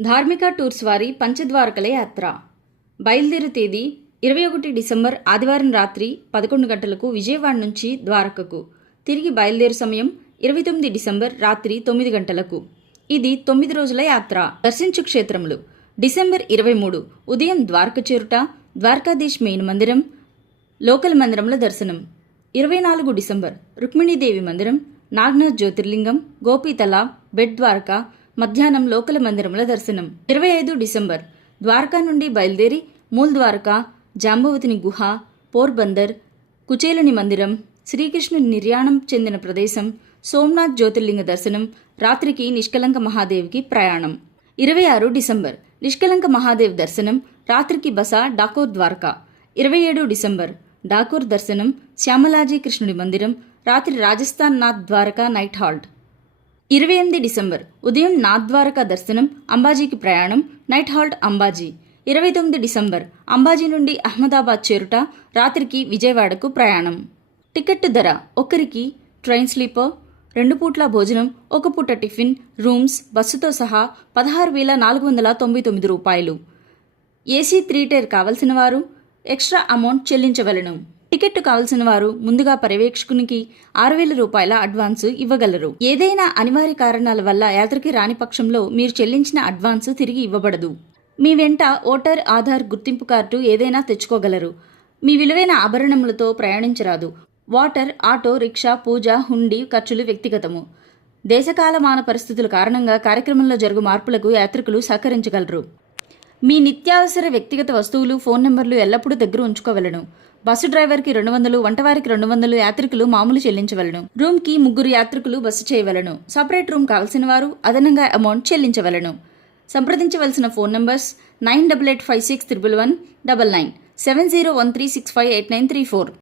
ధార్మిక టూర్స్ వారి పంచద్వారకల యాత్ర. బయలుదేరు తేదీ ఇరవై ఒకటి డిసెంబర్ ఆదివారం రాత్రి పదకొండు గంటలకు విజయవాడ నుంచి ద్వారకకు. తిరిగి బయలుదేరు సమయం ఇరవై తొమ్మిది డిసెంబర్ రాత్రి తొమ్మిది గంటలకు. ఇది తొమ్మిది రోజుల యాత్ర. దర్శించు క్షేత్రములు. డిసెంబర్ ఇరవై మూడు ఉదయం ద్వారక చేరుట ద్వారకాధీష్ మెయిన్ మందిరం లోకల్ మందిరంలో దర్శనం. ఇరవై నాలుగు డిసెంబర్ రుక్మిణీదేవి మందిరం నాగ్నాథ్ జ్యోతిర్లింగం గోపీతల బెడ్ ద్వారక మధ్యాహ్నం లోకల మందిరంలో దర్శనం. ఇరవై ఐదు డిసెంబర్. ద్వారకా నుండి బయలుదేరి మూల్ ద్వారకా జాంబవతిని గుహ పోర్బందర్ కుచేలుని మందిరం శ్రీకృష్ణుని నిర్యాణం చెందిన ప్రదేశం సోమనాథ్ జ్యోతిర్లింగ దర్శనం రాత్రికి నిష్కలంక మహాదేవ్కి ప్రయాణం. ఇరవై ఆరు డిసెంబర్. నిష్కలంక మహాదేవ్ దర్శనం రాత్రికి బస డాకోర్ ద్వారకా. ఇరవై ఏడు డిసెంబర్. డాకోర్ దర్శనం శ్యామలాజీ కృష్ణుడి మందిరం రాత్రి రాజస్థాన్ నాథ్ ద్వారకా నైట్ హాల్ట్. ఇరవై ఎనిమిది డిసెంబర్ ఉదయం నాథ్వారక దర్శనం అంబాజీకి ప్రయాణం నైట్ హాల్ట్ అంబాజీ. ఇరవై తొమ్మిది డిసెంబర్ అంబాజీ నుండి అహ్మదాబాద్ చేరుట రాత్రికి విజయవాడకు ప్రయాణం. టికెట్ ధర ఒకరికి ట్రైన్ స్లీపర్ రెండు పూట్ల భోజనం ఒక పూట టిఫిన్ రూమ్స్ బస్సుతో సహా పదహారు వేల నాలుగు వందల తొంభై తొమ్మిది రూపాయలు. ఏసీ త్రీ టైర్ కావలసిన వారు ఎక్స్ట్రా అమౌంట్ చెల్లించవలను. టికెట్ కావలసిన వారు ముందుగా పర్యవేక్షకునికి ఆరు వేల రూపాయల అడ్వాన్స్ ఇవ్వగలరు. ఏదైనా అనివార్య కారణాల వల్ల యాత్రకి రాని పక్షంలో మీరు చెల్లించిన అడ్వాన్స్ తిరిగి ఇవ్వబడదు. మీ వెంట ఓటర్ ఆధార్ గుర్తింపు కార్డు ఏదైనా తెచ్చుకోగలరు. మీ విలువైన ఆభరణములతో ప్రయాణించరాదు. వాటర్ ఆటో రిక్షా పూజ హుండీ ఖర్చులు వ్యక్తిగతము. దేశకాలమాన పరిస్థితుల కారణంగా కార్యక్రమంలో జరుగు మార్పులకు యాత్రికులు సహకరించగలరు. మీ నిత్యావసర వ్యక్తిగత వస్తువులు ఫోన్ నెంబర్లు ఎల్లప్పుడూ దగ్గర ఉంచుకోవలను. బస్సు డ్రైవర్కి రెండు వందలు వంటవారికి రెండు వందలు యాత్రికులు మామూలు చెల్లించవలను. రూమ్కి ముగ్గురు యాత్రికులు బస్సు చేయవలను. సపరేట్ రూమ్ కావలసిన వారు అదనంగా అమౌంట్ చెల్లించవలను. సంప్రదించవలసిన phone numbers nine double eight five six triple one double nine seven zero one three six five eight nine three four.